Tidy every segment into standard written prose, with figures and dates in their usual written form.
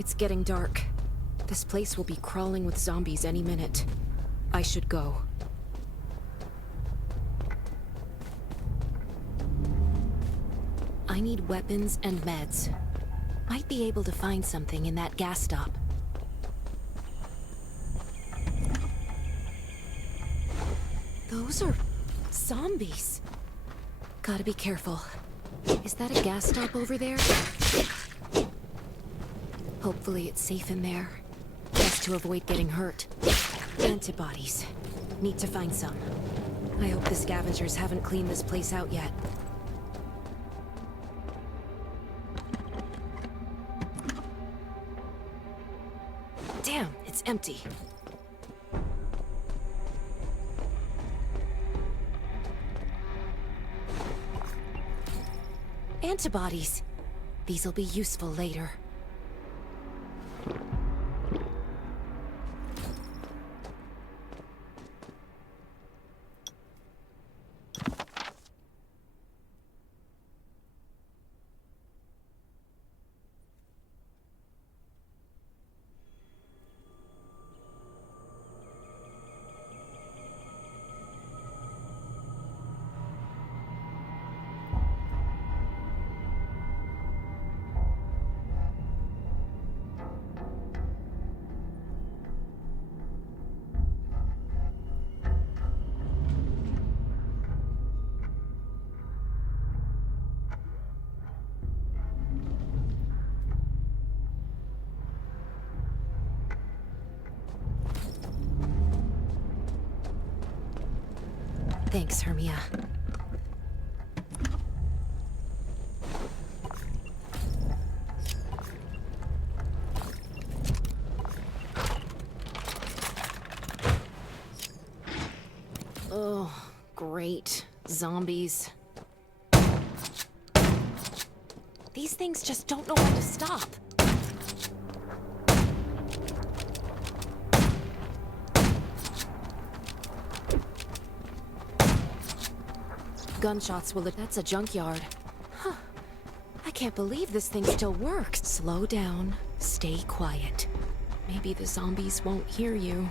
It's getting dark. This place will be crawling with zombies any minute. I should go. I need weapons and meds. Might be able to find something in that gas stop. Those are zombies. Gotta be careful. Is that a gas stop over there? Hopefully it's safe in there. Best to avoid getting hurt. Antibodies. Need to find some. I hope the scavengers haven't cleaned this place out yet. Damn, it's empty. Antibodies. These'll be useful later. Thanks, Hermia. Oh, great. Zombies. These things just don't know when to stop. Gunshots will... That's a junkyard. Huh. I can't believe this thing still works. Slow down. Stay quiet. Maybe the zombies won't hear you.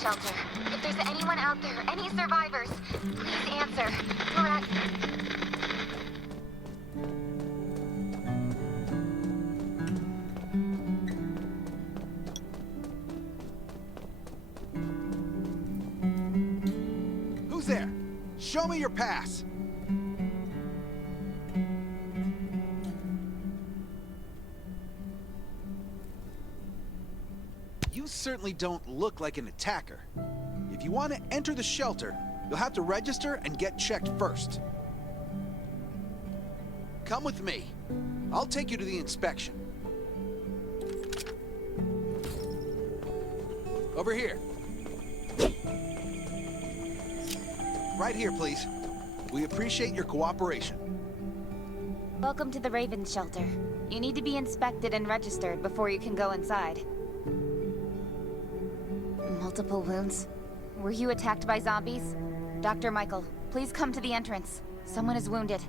Shelter. If there's anyone out there, any survivors, please answer. We're at... Who's there? Show me your pass. certainly don't look like an attacker. If you want to enter the shelter, you'll have to register and get checked first. Come with me. I'll take you to the inspection. Over here. Right here, please. We appreciate your cooperation. Welcome to the Raven Shelter. You need to be inspected and registered before you can go inside. Multiple wounds? Were you attacked by zombies? Dr. Michael, please come to the entrance. Someone is wounded.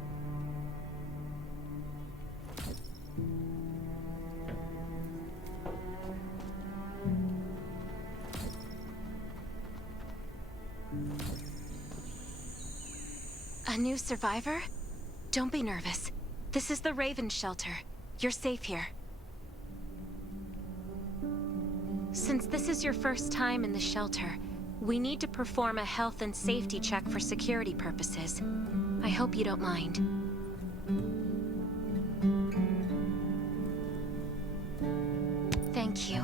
A new survivor? Don't be nervous. This is the Raven Shelter. You're safe here. Since this is your first time in the shelter, we need to perform a health and safety check for security purposes. I hope you don't mind. Thank you.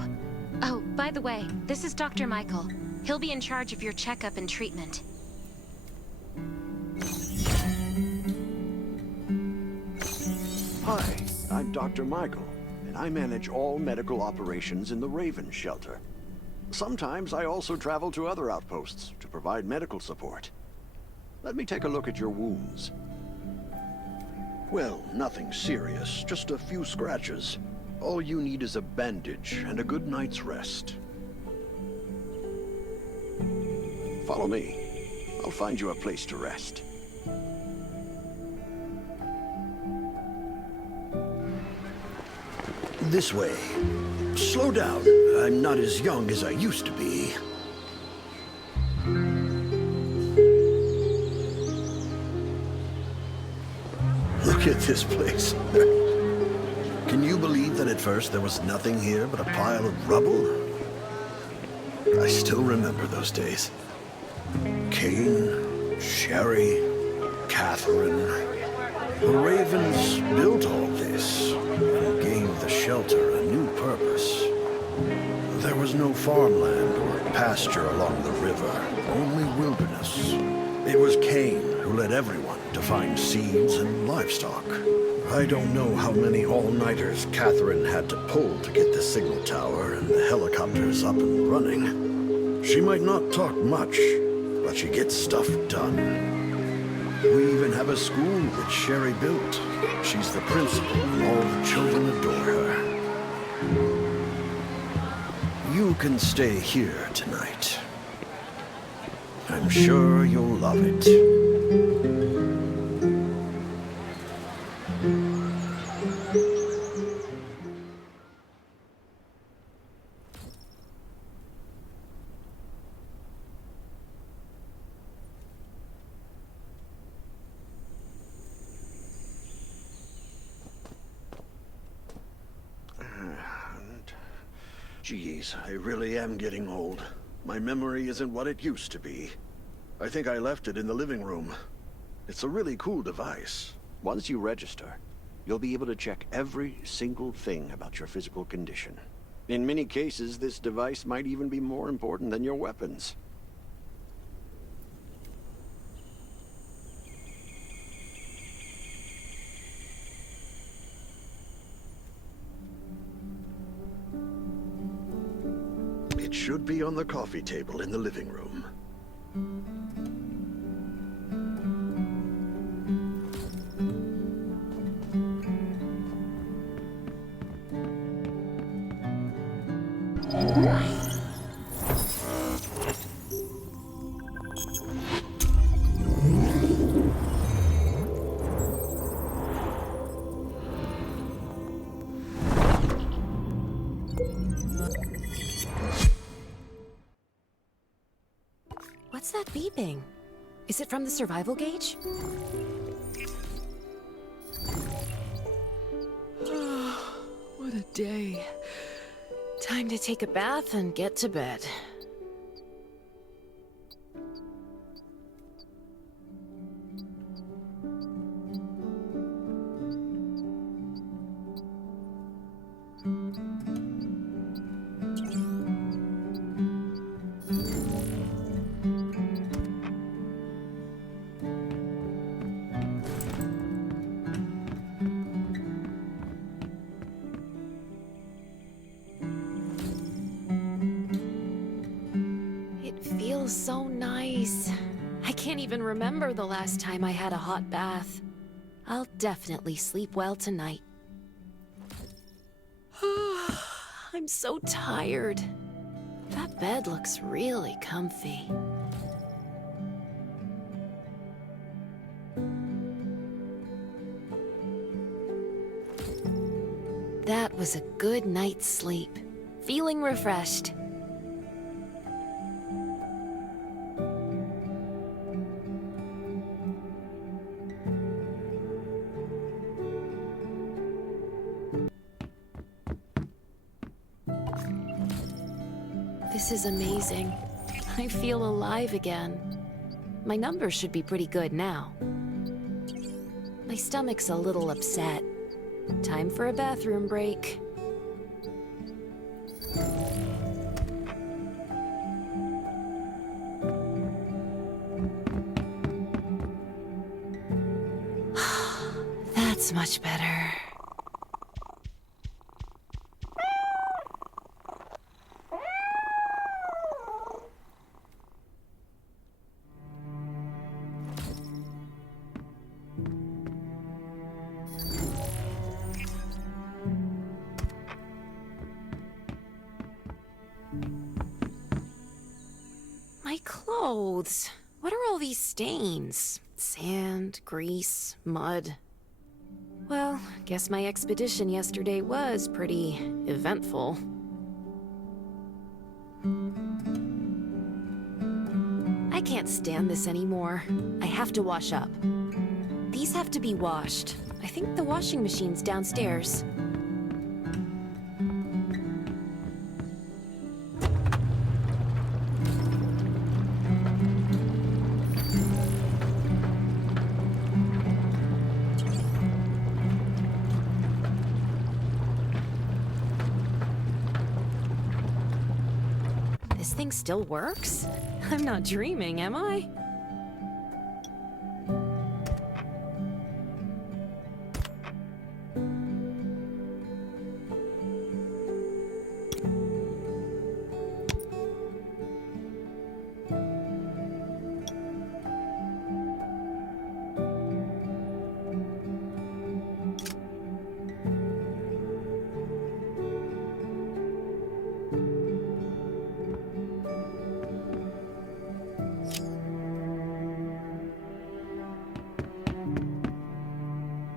Oh, by the way, this is Dr. Michael. He'll be in charge of your checkup and treatment. Hi, I'm Dr. Michael, and I manage all medical operations in the Raven Shelter. Sometimes I also travel to other outposts to provide medical support. Let me take a look at your wounds. Well, nothing serious, just a few scratches. All you need is a bandage and a good night's rest. Follow me. I'll find you a place to rest. This way. Slow down. I'm not as young as I used to be. Look at this place. Can you believe that at first there was nothing here but a pile of rubble? I still remember those days. Kane, Sherry, Catherine. The Ravens built all this and gave the shelter a new purpose. There was no farmland or pasture along the river, only wilderness. It was Kane who led everyone to find seeds and livestock. I don't know how many all-nighters Catherine had to pull to get the signal tower and the helicopters up and running. She might not talk much, but she gets stuff done. We even have a school that Sherry built. She's the principal, and all the children adore her. You can stay here tonight. I'm sure you'll love it. Geez, I really am getting old. My memory isn't what it used to be. I think I left it in the living room. It's a really cool device. Once you register, you'll be able to check every single thing about your physical condition. In many cases, this device might even be more important than your weapons. It should be on the coffee table in the living room. What's that beeping? Is it from the survival gauge? What a day. Time to take a bath and get to bed. feels so nice. I can't even remember the last time I had a hot bath. I'll definitely sleep well tonight. I'm so tired. That bed looks really comfy. That was a good night's sleep. Feeling refreshed. This is amazing. I feel alive again. My numbers should be pretty good now. My stomach's a little upset. Time for a bathroom break. That's much better. My clothes. What are all these stains? Sand, grease, mud. Well, guess my expedition yesterday was pretty eventful. I can't stand this anymore. I have to wash up. These have to be washed. I think the washing machine's downstairs. This thing still works? I'm not dreaming, am I?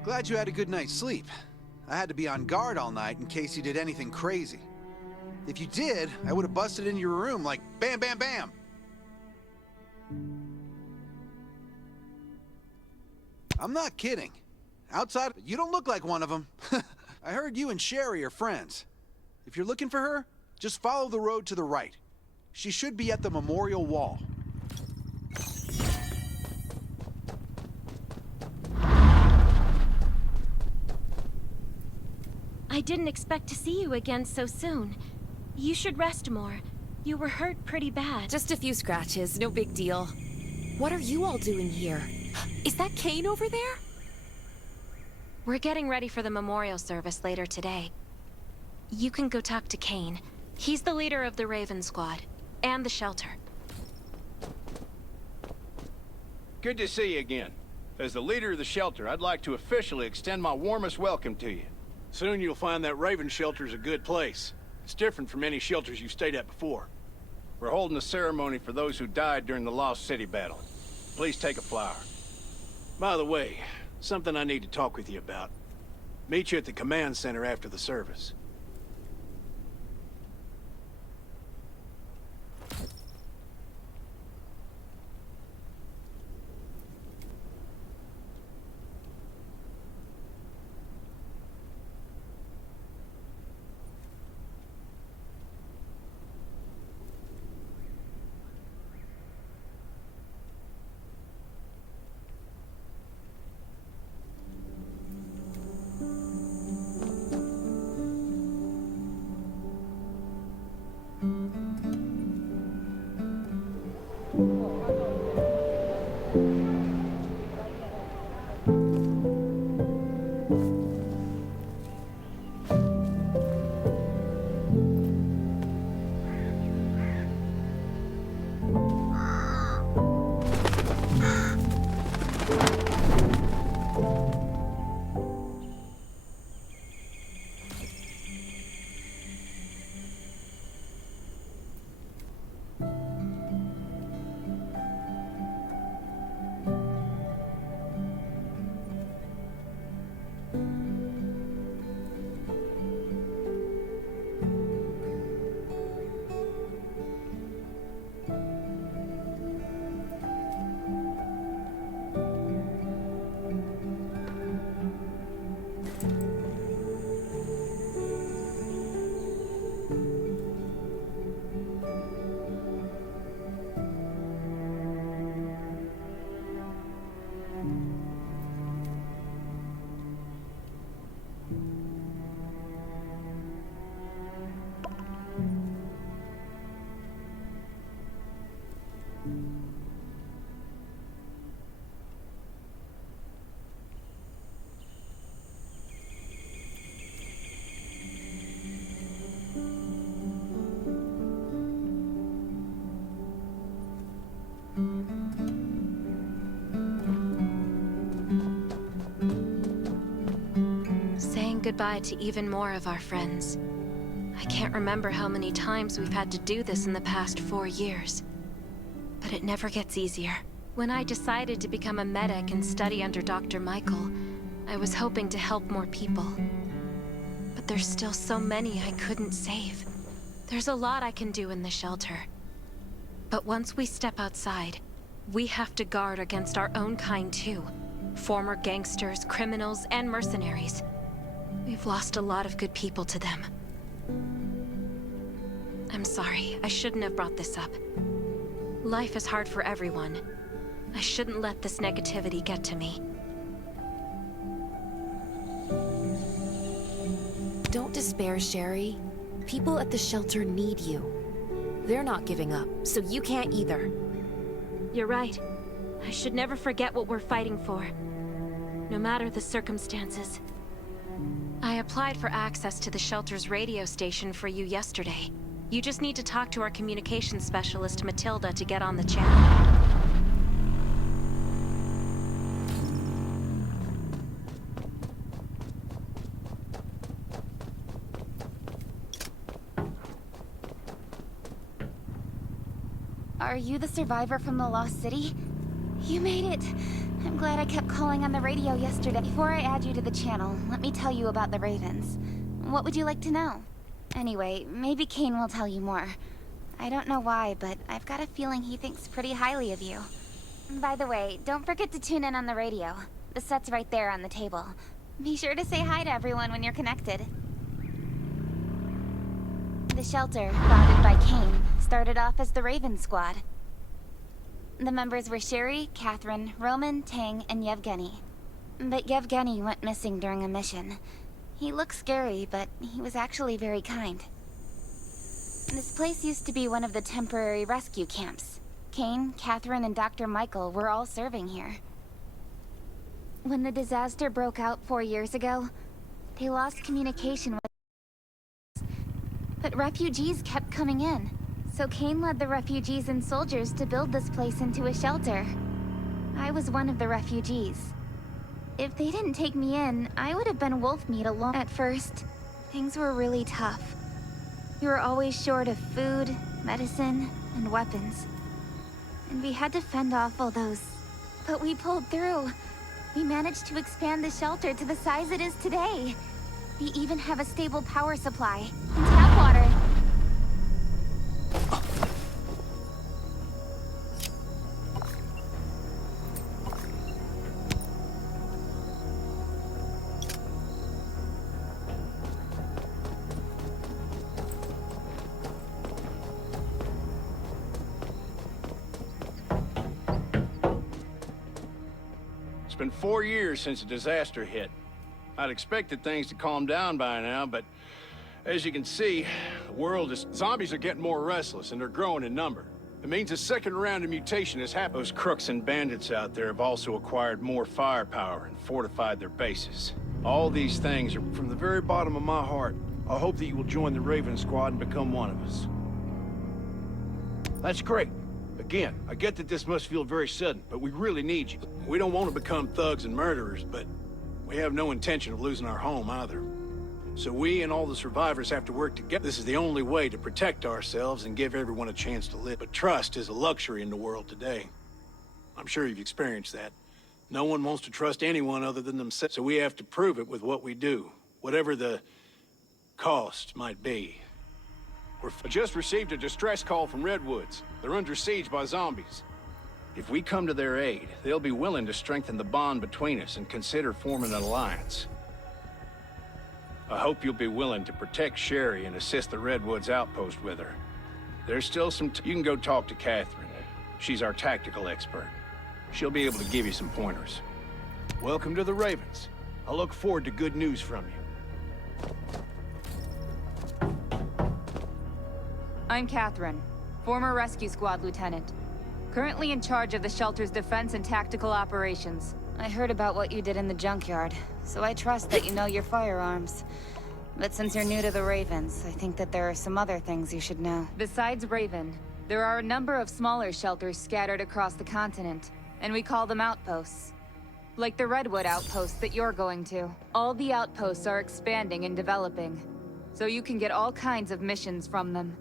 Glad you had a good night's sleep. I had to be on guard all night in case you did anything crazy. If you did, I would have busted into your room like bam, bam, bam. I'm not kidding. Outside, you don't look like one of them. I heard you and Sherry are friends. If you're looking for her, just follow the road to the right. She should be at the memorial wall. I didn't expect to see you again so soon. You should rest more. You were hurt pretty bad. Just a few scratches, no big deal. What are you all doing here? Is that Kane over there? We're getting ready for the memorial service later today. You can go talk to Kane. He's the leader of the Raven Squad, and the shelter. Good to see you again. As the leader of the shelter, I'd like to officially extend my warmest welcome to you. Soon you'll find that Raven shelter's a good place. It's different from any shelters you've stayed at before. We're holding a ceremony for those who died during the Lost City battle. Please take a flower. By the way, something I need to talk with you about. Meet you at the command center after the service. goodbye to even more of our friends. I can't remember how many times we've had to do this in the past 4 years. But it never gets easier. When I decided to become a medic and study under Dr. Michael, I was hoping to help more people. But there's still so many I couldn't save. There's a lot I can do in the shelter. But once we step outside, we have to guard against our own kind too. Former gangsters, criminals, and mercenaries. We've lost a lot of good people to them. I'm sorry, I shouldn't have brought this up. Life is hard for everyone. I shouldn't let this negativity get to me. Don't despair, Sherry. People at the shelter need you. They're not giving up, so you can't either. You're right. I should never forget what we're fighting for. No matter the circumstances. I applied for access to the shelter's radio station for you yesterday. You just need to talk to our communications specialist, Matilda, to get on the channel. Are you the survivor from the Lost City? You made it. I'm glad I kept calling on the radio yesterday. Before I add you to the channel, let me tell you about the Ravens. What would you like to know? Anyway, maybe Kane will tell you more. I don't know why, but I've got a feeling he thinks pretty highly of you. By the way, don't forget to tune in on the radio. The set's right there on the table. Be sure to say hi to everyone when you're connected. The shelter, founded by Kane, started off as the Raven Squad. The members were Sherry, Catherine, Roman, Tang, and Yevgeny. But Yevgeny went missing during a mission. He looked scary, but he was actually very kind. This place used to be one of the temporary rescue camps. Kane, Catherine, and Dr. Michael were all serving here. When the disaster broke out 4 years ago, they lost communication with us. But refugees kept coming in, so Kane led the refugees and soldiers to build this place into a shelter. I was one of the refugees. If they didn't take me in, I would have been wolf meat alone. At first, things were really tough. We were always short of food, medicine, and weapons. And we had to fend off all those. But we pulled through. We managed to expand the shelter to the size it is today. We even have a stable power supply and tap water. It's been 4 years since the disaster hit. I'd expected things to calm down by now, but as you can see, the world is... Zombies are getting more restless, and they're growing in number. It means a second round of mutation has happened. Those crooks and bandits out there have also acquired more firepower and fortified their bases. All these things are... From the very bottom of my heart, I hope that you will join the Raven Squad and become one of us. That's great. Again, I get that this must feel very sudden, but we really need you. We don't want to become thugs and murderers, but we have no intention of losing our home either. So we and all the survivors have to work together. This is the only way to protect ourselves and give everyone a chance to live. But trust is a luxury in the world today. I'm sure you've experienced that. No one wants to trust anyone other than themselves, so we have to prove it with what we do, whatever the cost might be. I just received a distress call from Redwoods. They're under siege by zombies. If we come to their aid, they'll be willing to strengthen the bond between us and consider forming an alliance. I hope you'll be willing to protect Sherry and assist the Redwoods outpost with her. There's still some you can go talk to Catherine. She's our tactical expert. She'll be able to give you some pointers. Welcome to the Ravens. I look forward to good news from you. I'm Catherine, former Rescue Squad Lieutenant. Currently in charge of the shelter's defense and tactical operations. I heard about what you did in the junkyard, so I trust that you know your firearms. But since you're new to the Ravens, I think that there are some other things you should know. Besides Raven, there are a number of smaller shelters scattered across the continent, and we call them outposts. Like the Redwood outpost that you're going to. All the outposts are expanding and developing, so you can get all kinds of missions from them.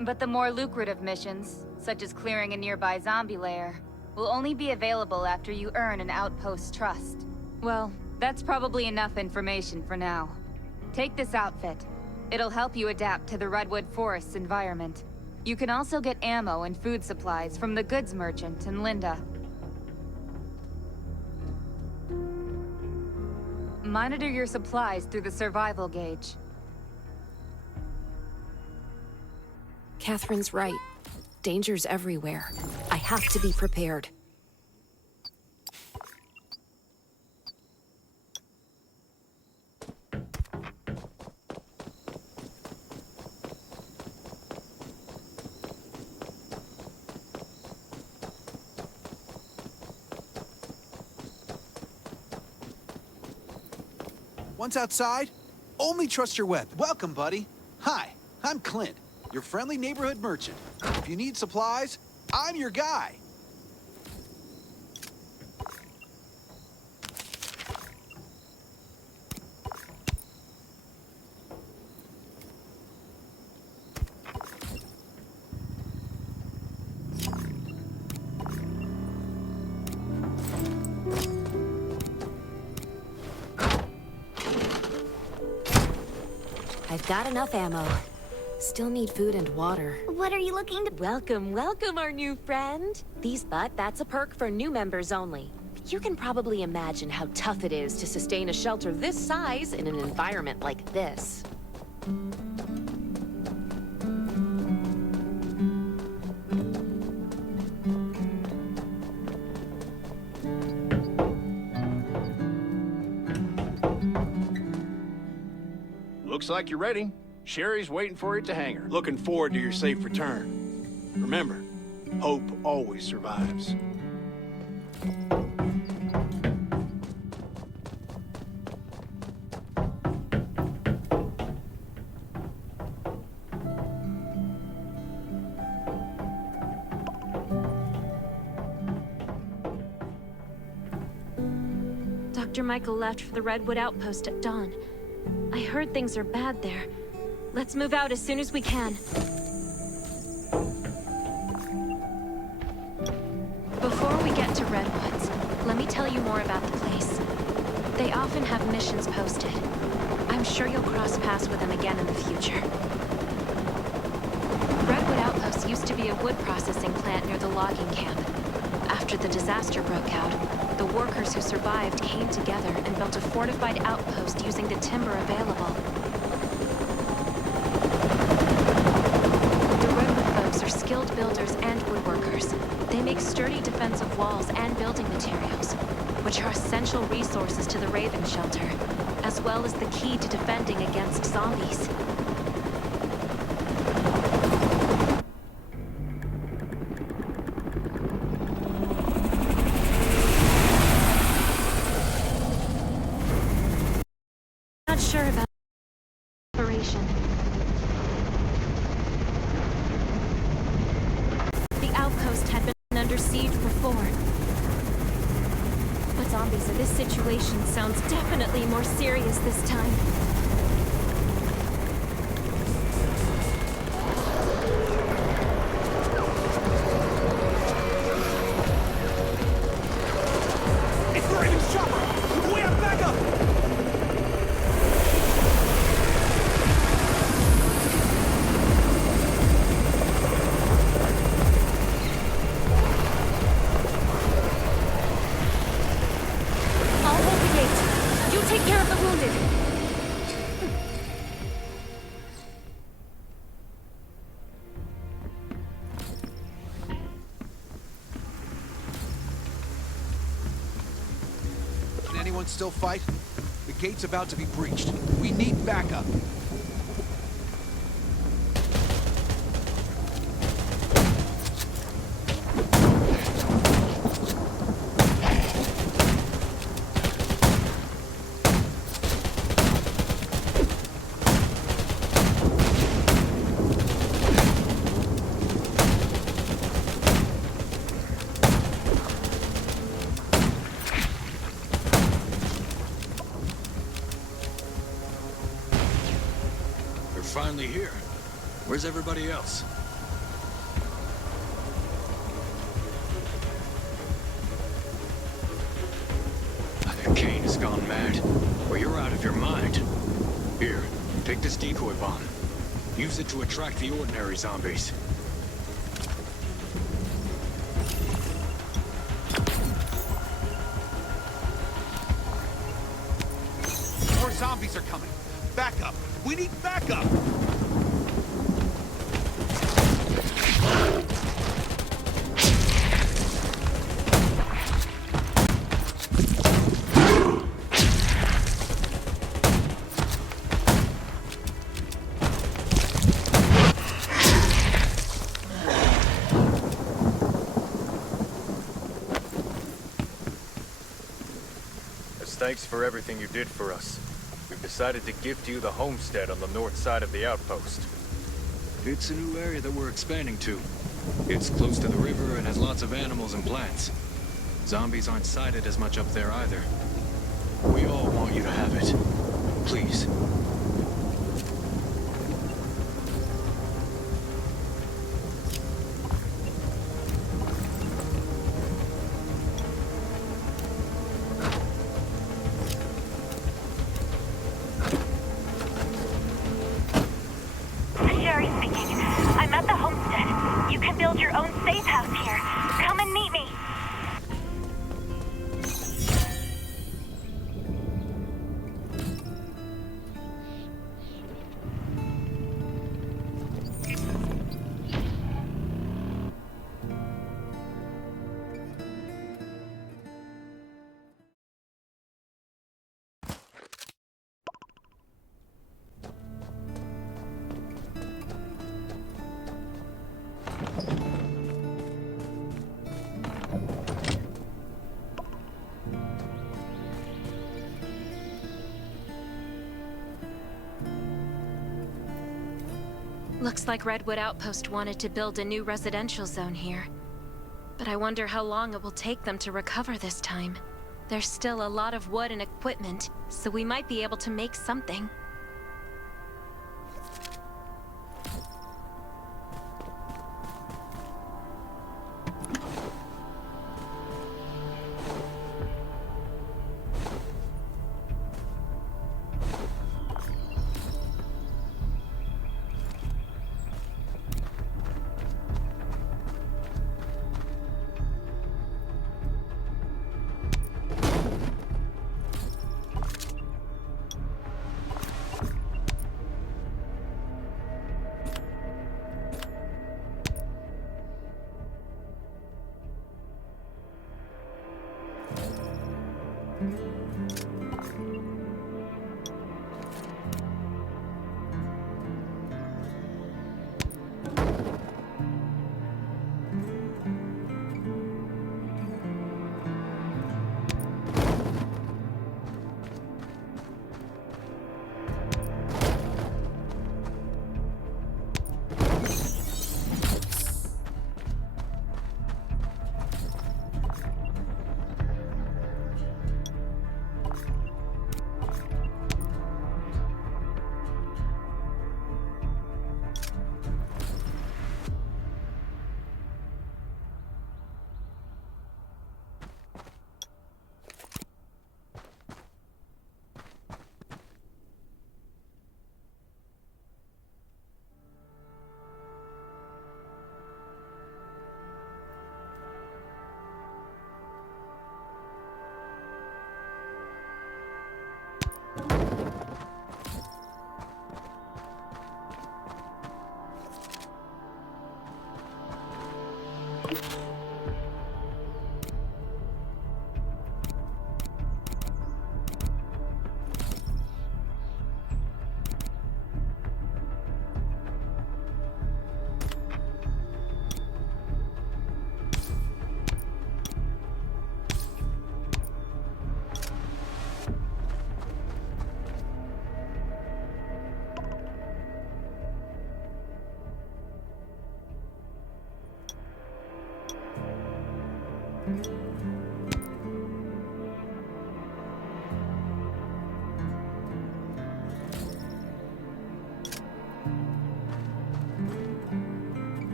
But the more lucrative missions, such as clearing a nearby zombie lair, will only be available after you earn an outpost's trust. Well, that's probably enough information for now. Take this outfit. It'll help you adapt to the Redwood Forest's environment. You can also get ammo and food supplies from the goods merchant in Linda. Monitor your supplies through the survival gauge. Catherine's right. Danger's everywhere. I have to be prepared. Once outside, only trust your weapon. Welcome, buddy. Hi, I'm Clint, your friendly neighborhood merchant. If you need supplies, I'm your guy. I've got enough ammo. Still need food and water. What are you looking to... Welcome, welcome, our new friend. That's a perk for new members only. You can probably imagine how tough it is to sustain a shelter this size in an environment like this. Looks like you're ready. Sherry's waiting for you at the hangar. Looking forward to your safe return. Remember, hope always survives. Dr. Michael left for the Redwood Outpost at dawn. I heard things are bad there. Let's move out as soon as we can. Before we get to Redwoods, let me tell you more about the place. They often have missions posted. I'm sure you'll cross paths with them again in the future. Redwood Outpost used to be a wood processing plant near the logging camp. After the disaster broke out, the workers who survived came together and built a fortified outpost using the timber available. The Redwood folks are skilled builders and woodworkers. They make sturdy defensive walls and building materials, which are essential resources to the Raven Shelter, as well as the key to defending against zombies. Not sure about operation. The outpost had been under siege before. But zombies in this situation sounds definitely more serious this time. It's the Raven's chopper! We have backup! I'll hold the gate. You take care of the wounded. Can anyone still fight? The gate's about to be breached. We need backup. finally here. Where's everybody else? Either Kane has gone mad, or you're out of your mind. Here, take this decoy bomb. Use it to attract the ordinary zombies. More zombies are coming. Backup. We need backup. As thanks for everything you did for us, we've decided to gift you the homestead on the north side of the outpost. It's a new area that we're expanding to. It's close to the river and has lots of animals and plants. Zombies aren't sighted as much up there either. We all want you to have it. Please. Sherry speaking. I'm at the homestead. You can build your own safe house here. Come and meet me. Looks like Redwood Outpost wanted to build a new residential zone here. But I wonder how long it will take them to recover this time. There's still a lot of wood and equipment, so we might be able to make something.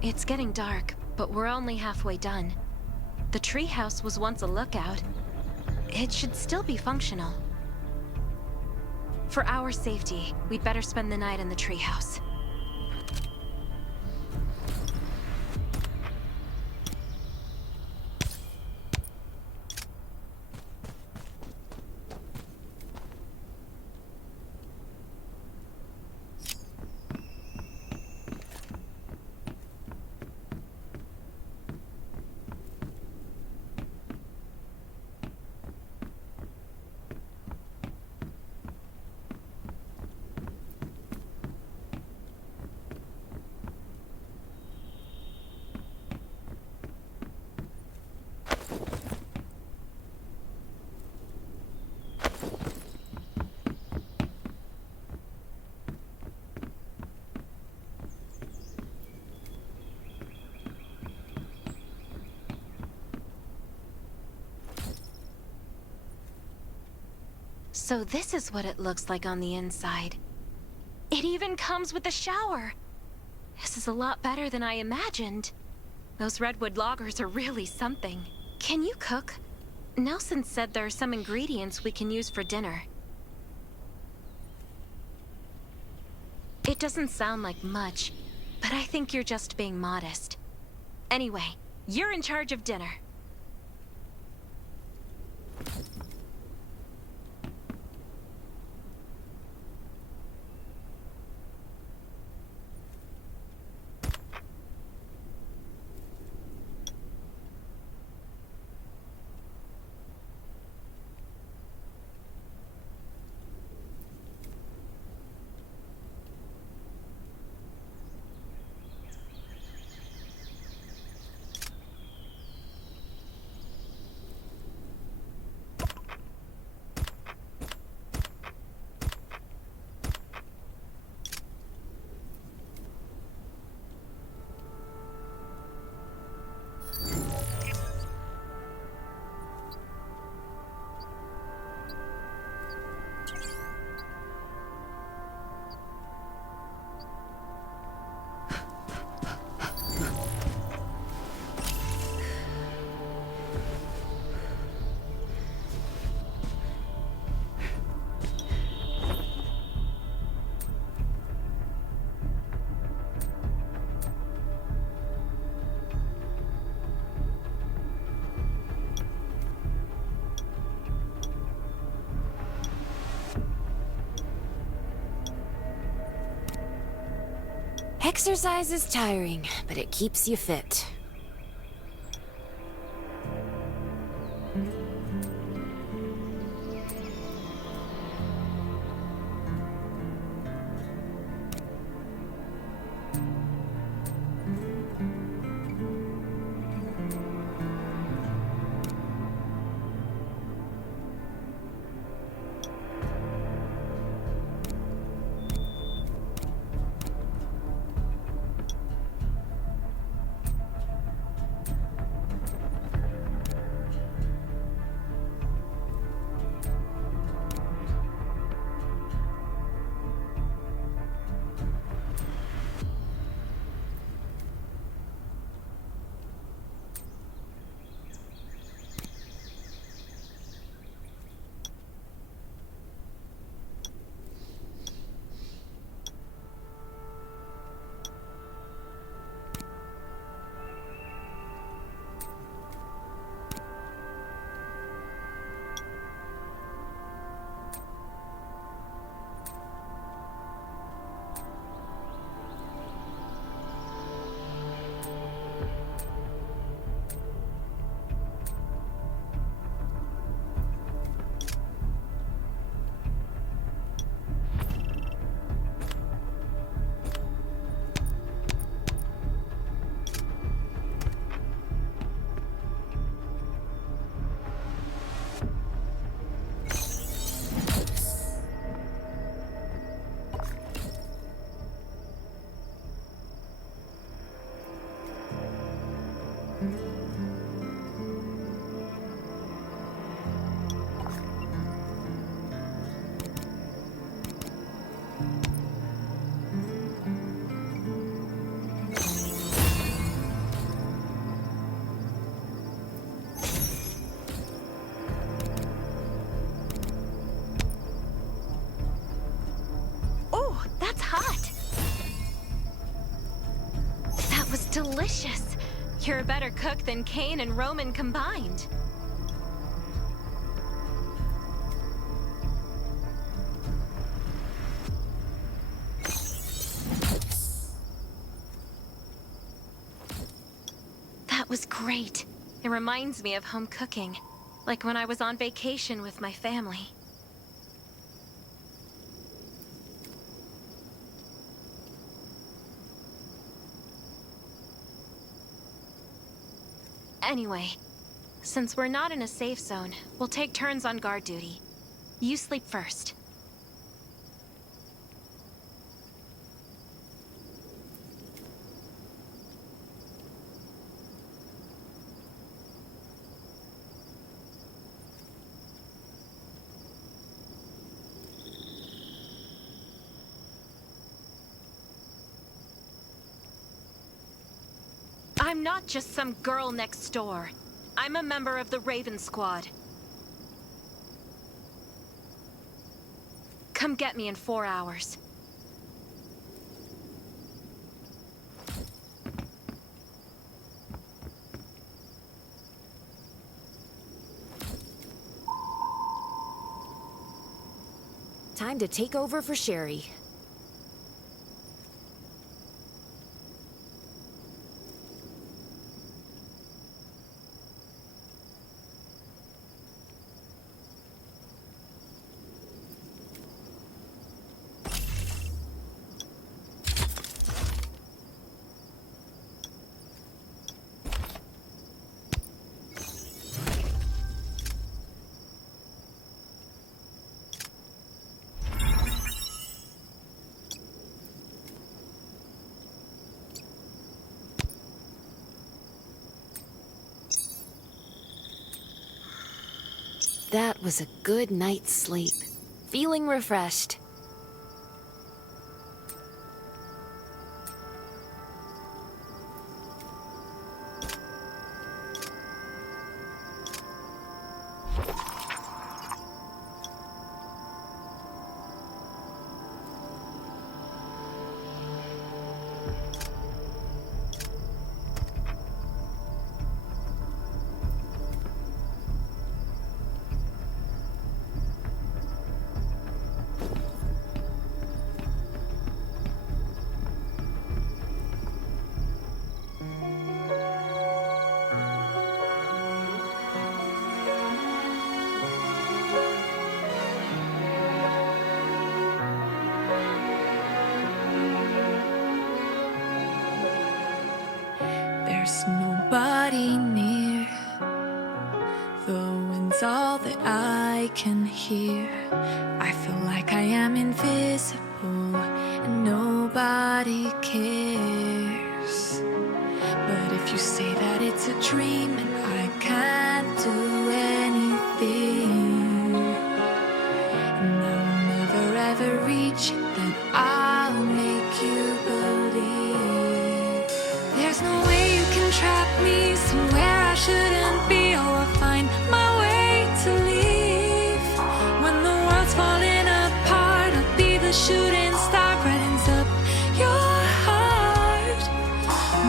It's getting dark, but we're only halfway done. The treehouse was once a lookout. It should still be functional. For our safety, we'd better spend the night in the treehouse. So this is what it looks like on the inside. It even comes with a shower! This is a lot better than I imagined. Those redwood loggers are really something. Can you cook? Nelson said there are some ingredients we can use for dinner. It doesn't sound like much, but I think you're just being modest. Anyway, you're in charge of dinner. Exercise is tiring, but it keeps you fit. delicious. You're a better cook than Kane and Roman combined. That was great. It reminds me of home cooking, like when I was on vacation with my family. Anyway, since we're not in a safe zone, we'll take turns on guard duty. You sleep first. I'm not just some girl next door. I'm a member of the Raven Squad. Come get me in 4 hours. Time to take over for Sherry. That was a good night's sleep. Feeling refreshed. There's nobody near. The wind's all that I can hear. I feel like I am invisible and nobody cares. But if you say that it's a dream and I can't do anything, and I will never ever reach it, then I'll make you believe. There's no way you can trap me somewhere I shouldn't be. Oh, I'll find my way to leave. When the world's falling apart, I'll be the shooting star, brightens up your heart.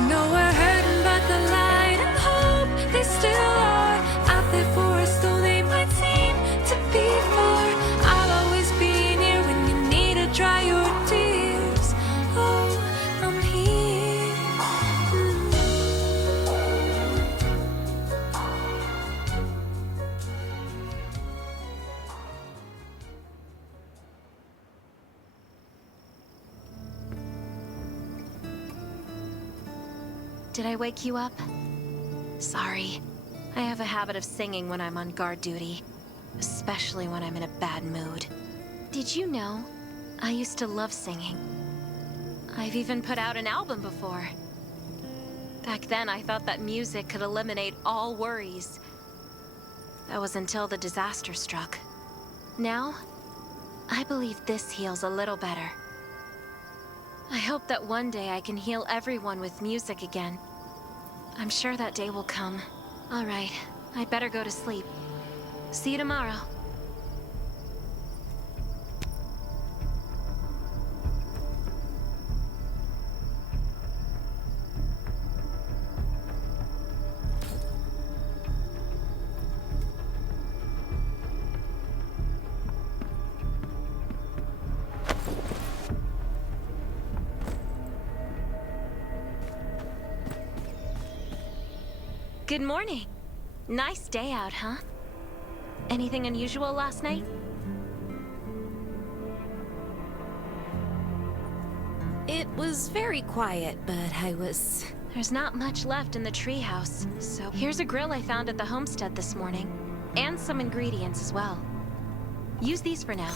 No, we're hurting, but the light and hope, they still are out there for us, though they might seem to be far. I'll always be near when you need to dry your tears. Oh, I'm here. Did I wake you up? Sorry. I have a habit of singing when I'm on guard duty, especially when I'm in a bad mood. Did you know? I used to love singing. I've even put out an album before. Back then, I thought that music could eliminate all worries. That was until the disaster struck. Now, I believe this heals a little better. I hope that one day I can heal everyone with music again. I'm sure that day will come. All right, I'd better go to sleep. See you tomorrow. Good morning. Nice day out, huh? Anything unusual last night? It was very quiet, but There's not much left in the treehouse, so here's a grill I found at the homestead this morning. And some ingredients as well. Use these for now.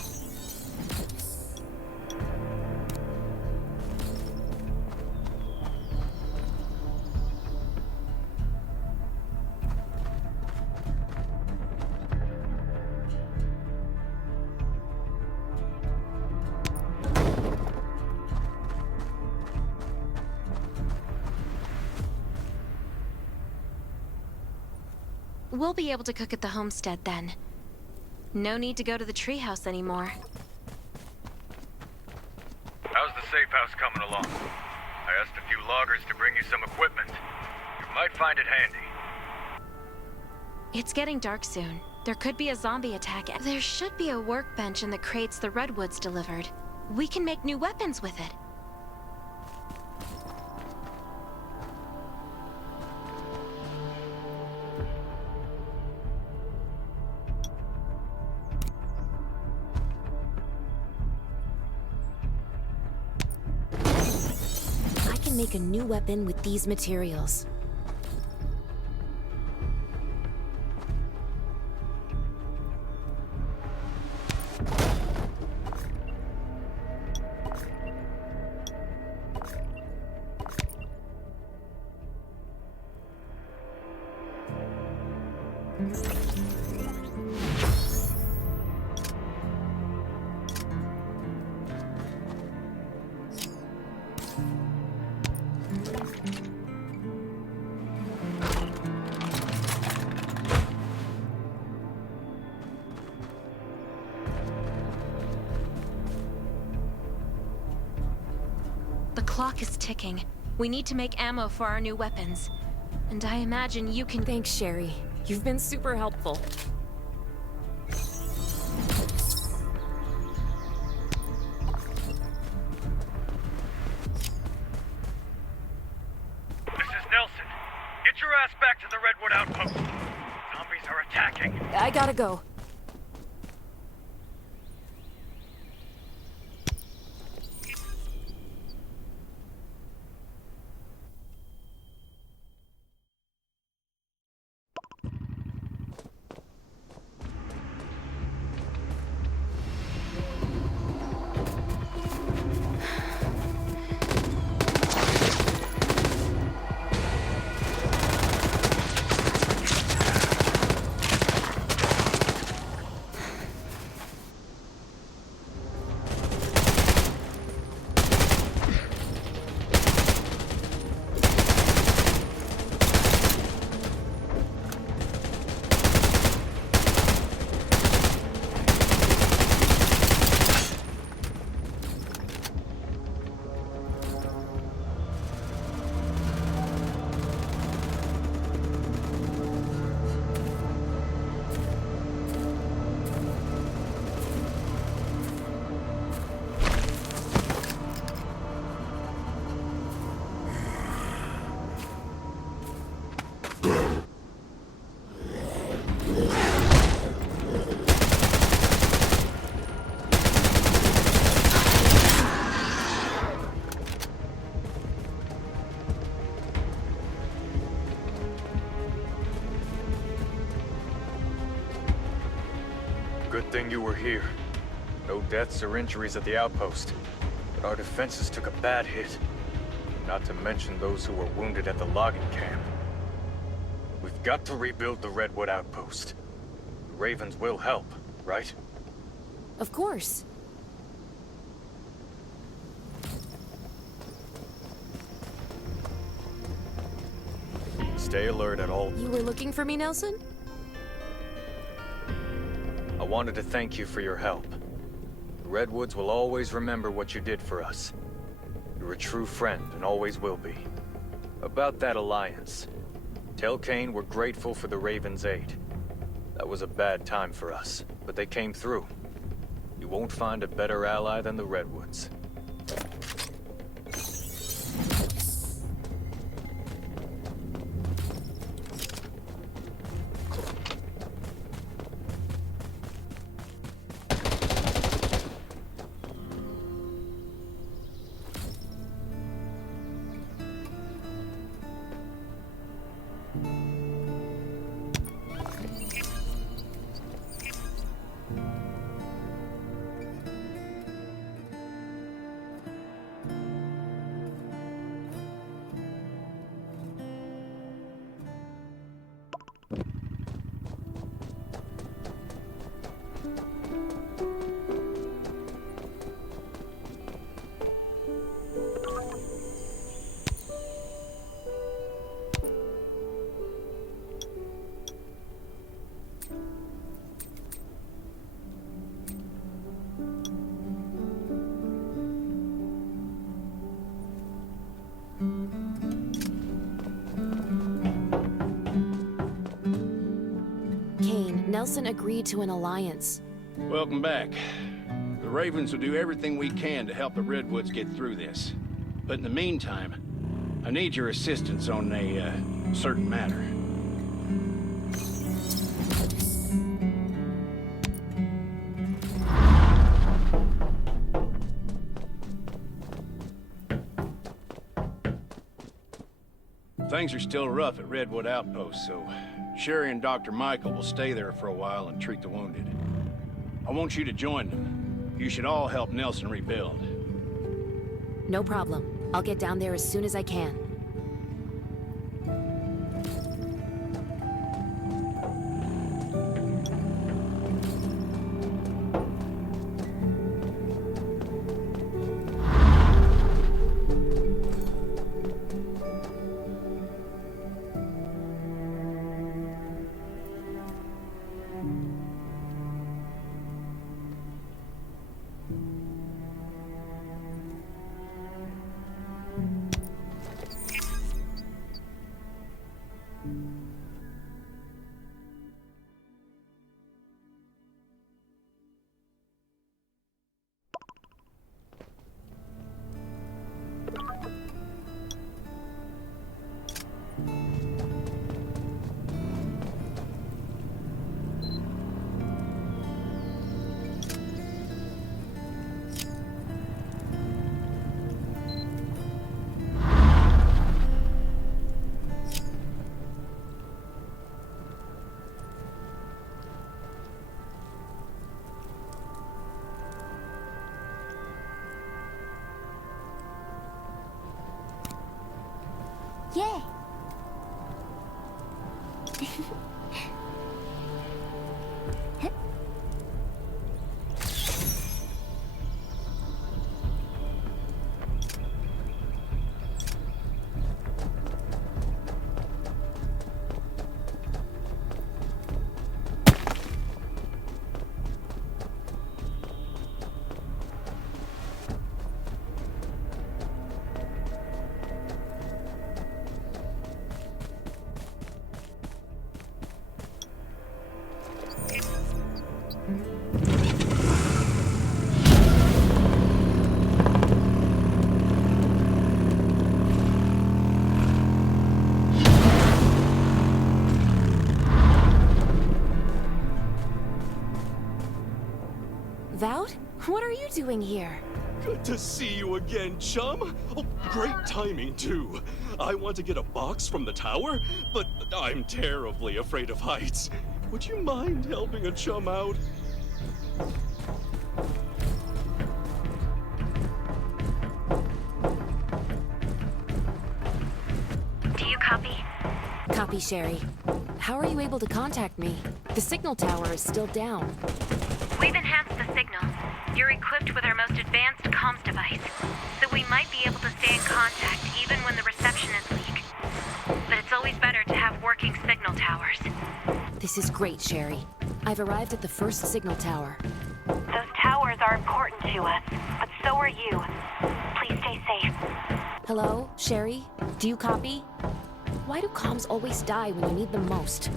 We'll be able to cook at the homestead then. No need to go to the treehouse anymore. How's the safe house coming along? I asked a few loggers to bring you some equipment. You might find it handy. It's getting dark soon. There could be a zombie attack. There should be a workbench in the crates the Redwoods delivered. We can make new weapons with it. make a new weapon with these materials. The clock is ticking. We need to make ammo for our new weapons. And I imagine you can— Thanks, Sherry. You've been super helpful. This is Nelson. Get your ass back to the Redwood Outpost. Zombies are attacking. I gotta go. Good thing you were here. No deaths or injuries at the outpost. But our defenses took a bad hit. Not to mention those who were wounded at the logging camp. We've got to rebuild the Redwood Outpost. The Ravens will help, right? Of course. Stay alert at all. You were looking for me, Nelson? I wanted to thank you for your help. The Redwoods will always remember what you did for us. You're a true friend and always will be. About that alliance, tell Kane we're grateful for the Ravens' aid. That was a bad time for us, but they came through. You won't find a better ally than the Redwoods. Nelson agreed to an alliance. Welcome back. The Ravens will do everything we can to help the Redwoods get through this. But in the meantime, I need your assistance on a certain matter. Things are still rough at Redwood Outpost, so Sherry and Dr. Michael will stay there for a while and treat the wounded. I want you to join them. You should all help Nelson rebuild. No problem. I'll get down there as soon as I can. Yay! Vaut? What are you doing here? Good to see you again, chum. Oh, great timing, too. I want to get a box from the tower, but I'm terribly afraid of heights. Would you mind helping a chum out? Do you copy? Copy, Sherry. How are you able to contact me? The signal tower is still down. We've enhanced the signal. You're equipped with our most advanced comms device, so we might be able to stay in contact even when the reception is weak. But it's always better to have working signal towers. This is great, Sherry. I've arrived at the first signal tower. Those towers are important to us, but so are you. Please stay safe. Hello, Sherry? Do you copy? Why do comms always die when you need them most?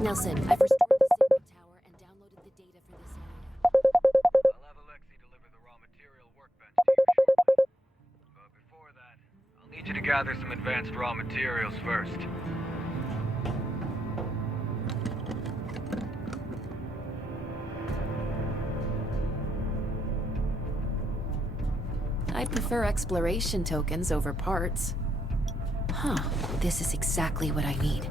Nelson, I've restored the signal tower and downloaded the data for this area. I'll have Alexei deliver the raw material workbench to you shortly. But before that, I'll need you to gather some advanced raw materials first. I prefer exploration tokens over parts. Huh, this is exactly what I need.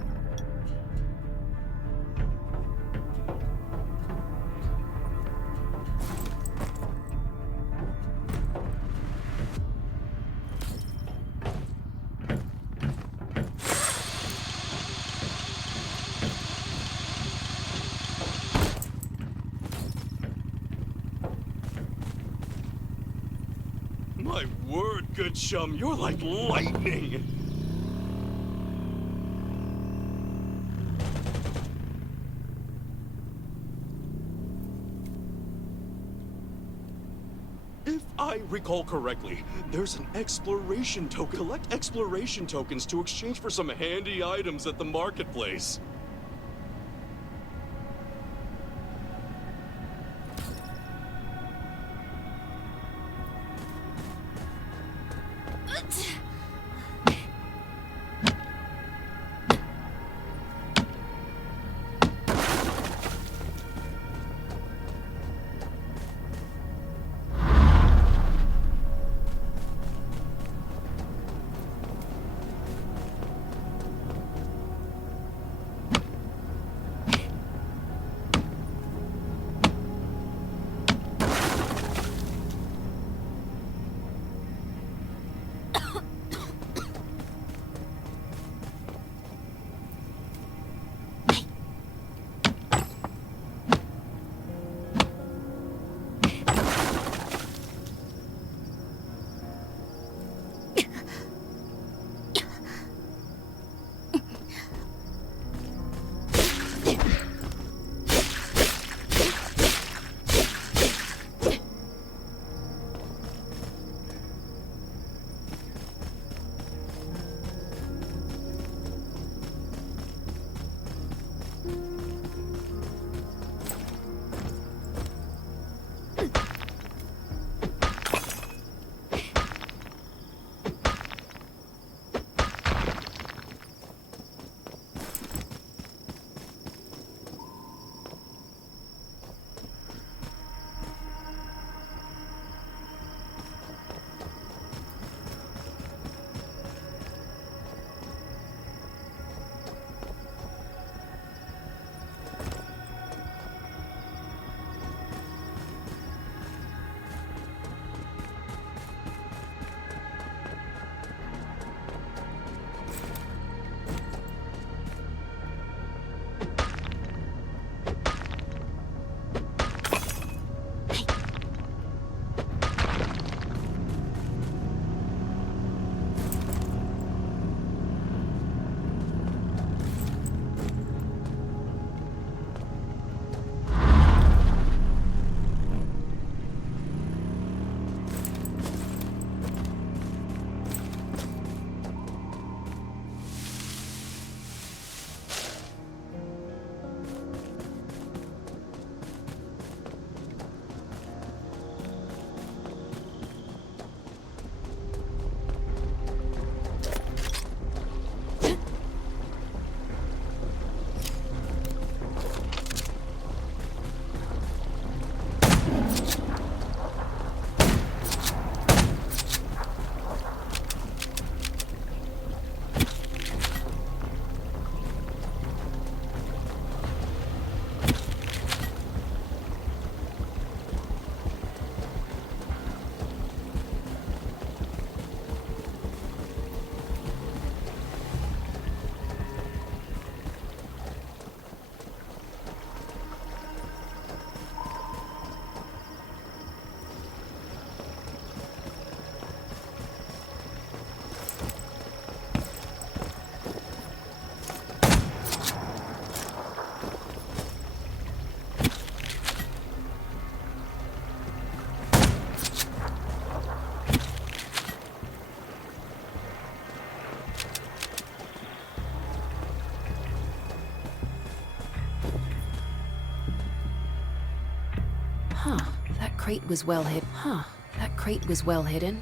good chum. You're like lightning. If I recall correctly, there's an exploration token. Collect exploration tokens to exchange for some handy items at the marketplace. That crate was well hidden. That crate was well hidden.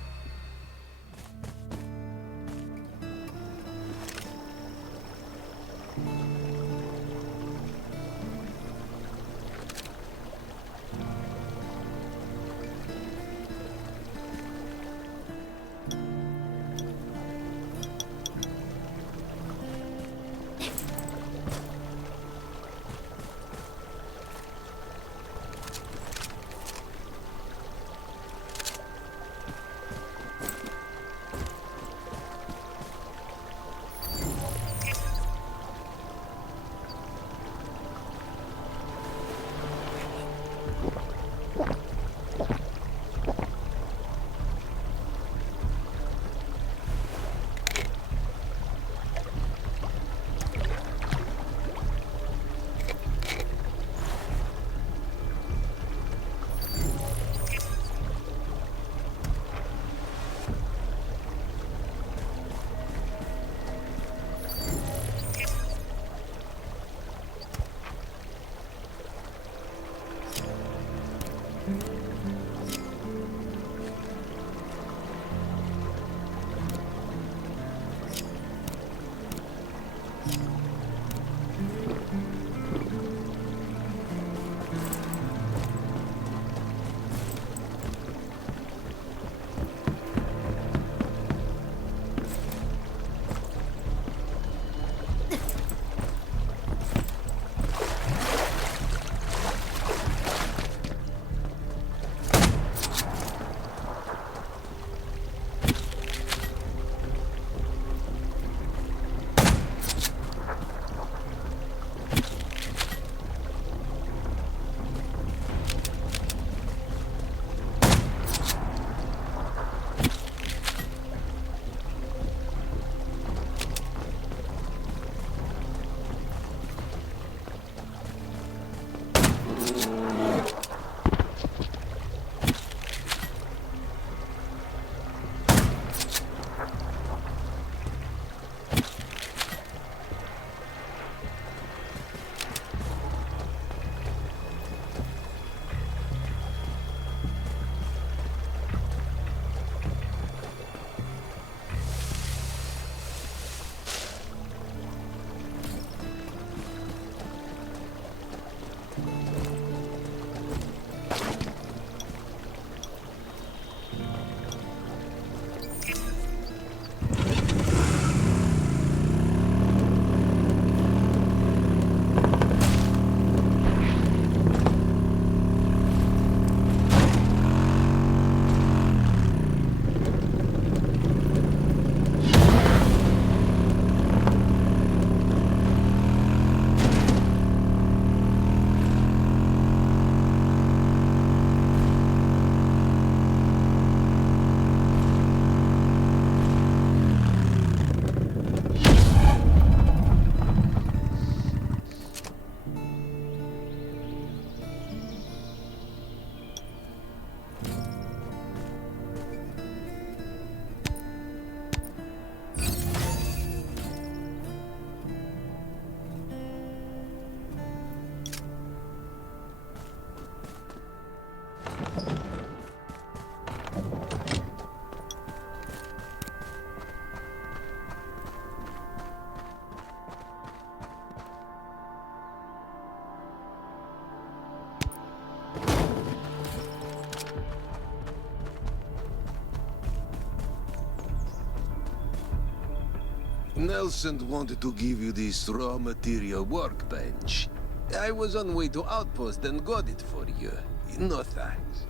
Nelson wanted to give you this raw material workbench. I was on way to Outpost and got it for you. No thanks.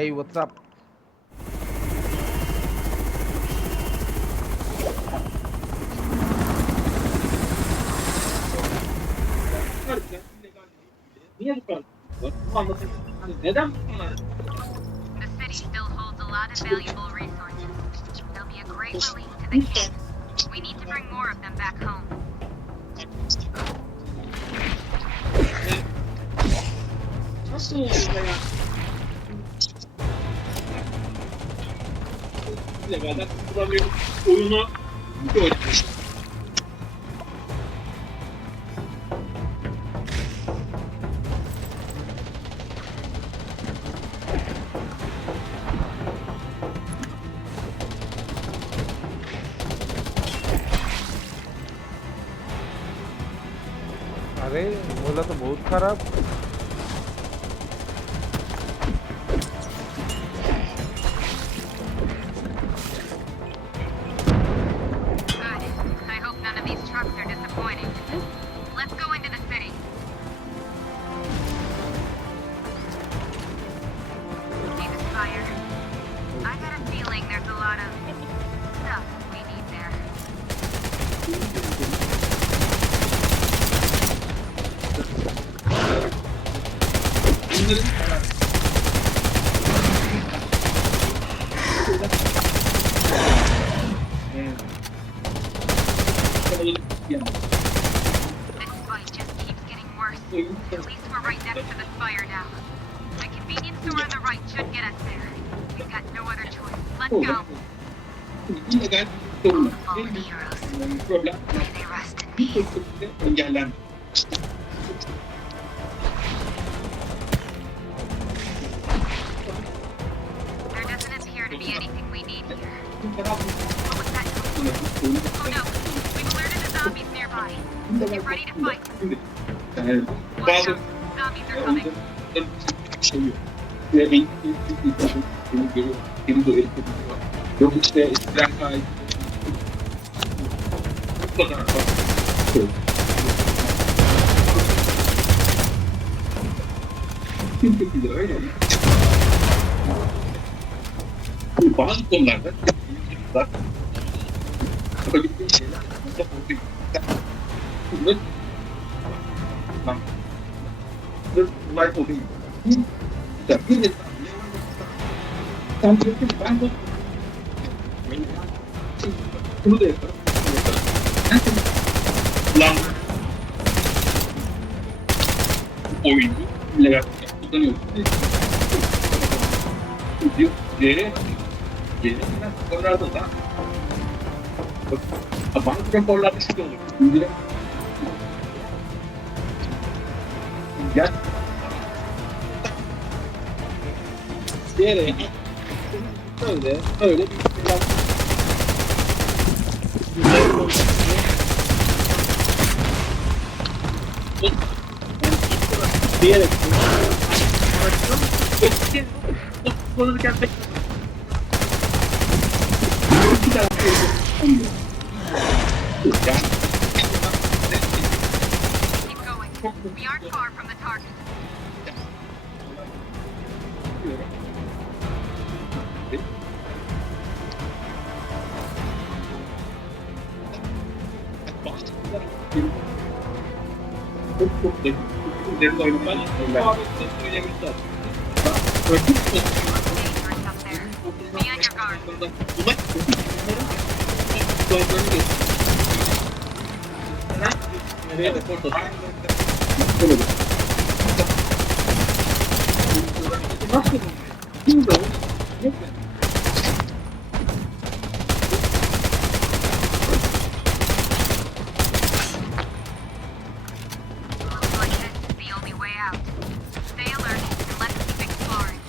Hey, what's up? Niye bu kadar? Bunu anlatayım. Hani neden bu kadar? The city still holds a lot of valuable resources. They'll be a great relief to the king. We need to bring more of them back home. Nasıl oluyor ya? Bir de ben kuramıyorum. Oyunu bir oynuyorum. अरे बोला तो बहुत खराब. Good. I hope none of these trucks are disappointing. Let's go into the city. See this fire? I got a feeling there's a lot of stuff we need there. This fight just keeps getting worse. At least we're right next to the fire now. The convenience store on the right should get us there. We've got no other choice. Let's go. İllegal sorun. Problem. Bir şekilde engellendi. There doesn't appear to be anything we need here. What was that noise? Oh no, we've alerted the zombies nearby. Get ready to fight. Watch out, zombies are coming. Şey yok. Ve en seni görüyor. Seni de herif ediyor. Yok işte eskiden kaydı. Bu kadar bak. Kim şekilde öyle mi? Bazı konularda yapabildiğin şeyler aslında burada bak olay o değil. Bir de sen diyorsun ki ben bu bunu da yaparım. Ben seni lan oyunu bile kullanıyorsun. Diyor geri raporlarda da banka raporlarda şu da olur. Gel. Diyerek öyle bir diyerek kullanırken pek iki tarafı Keep going. We aren't far from the target. Çok üzerinde oynamak söylemişler. Rakip Dangerous up there. Be on your guard. Nereye rapor da nasıl? Kimde o? Yok mu? Looks like this is the only way out. Stay alert and let's keep exploring.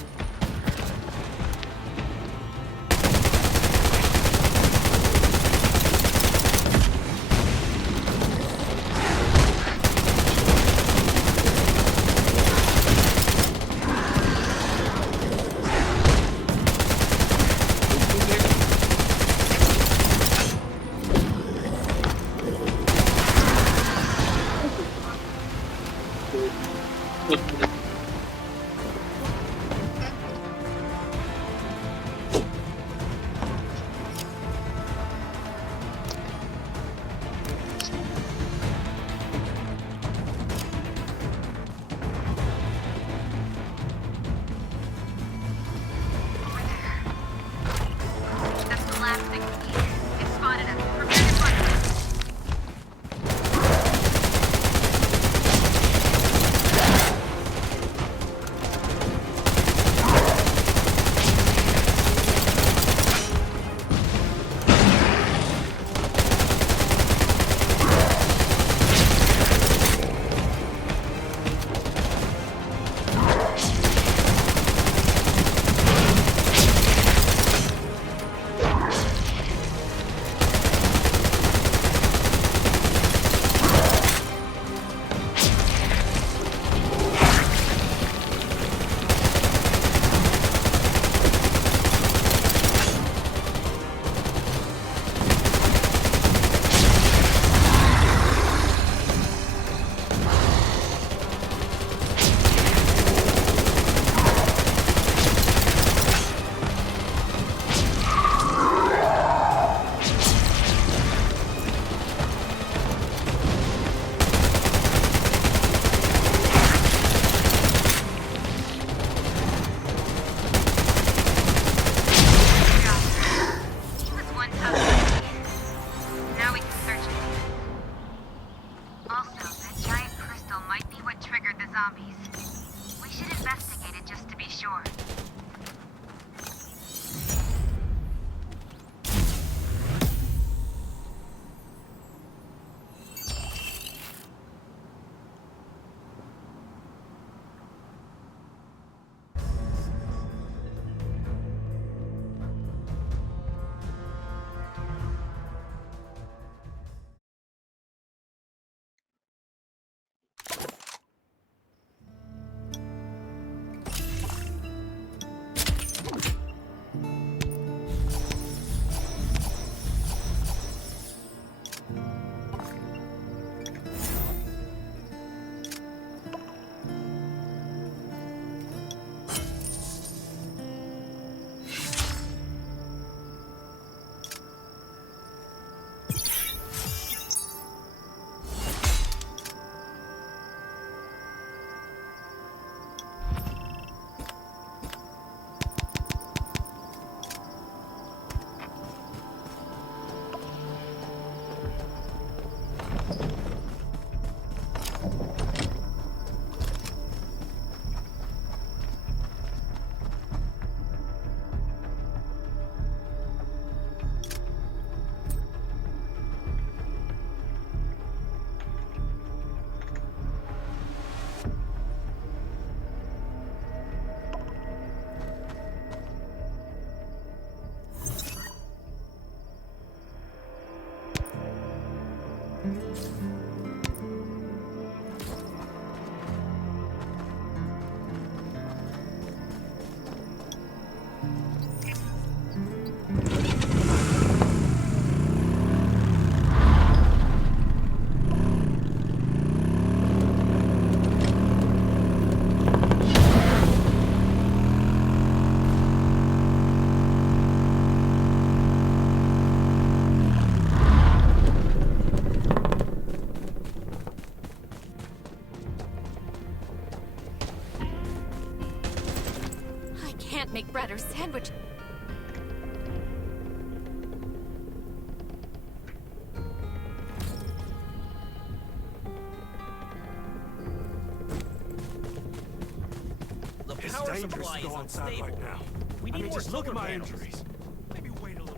zombies. We should investigate it just to be sure. Can't make bread or sandwich. It's dangerous to go outside right now. I mean, just look at my injuries. Maybe wait a little.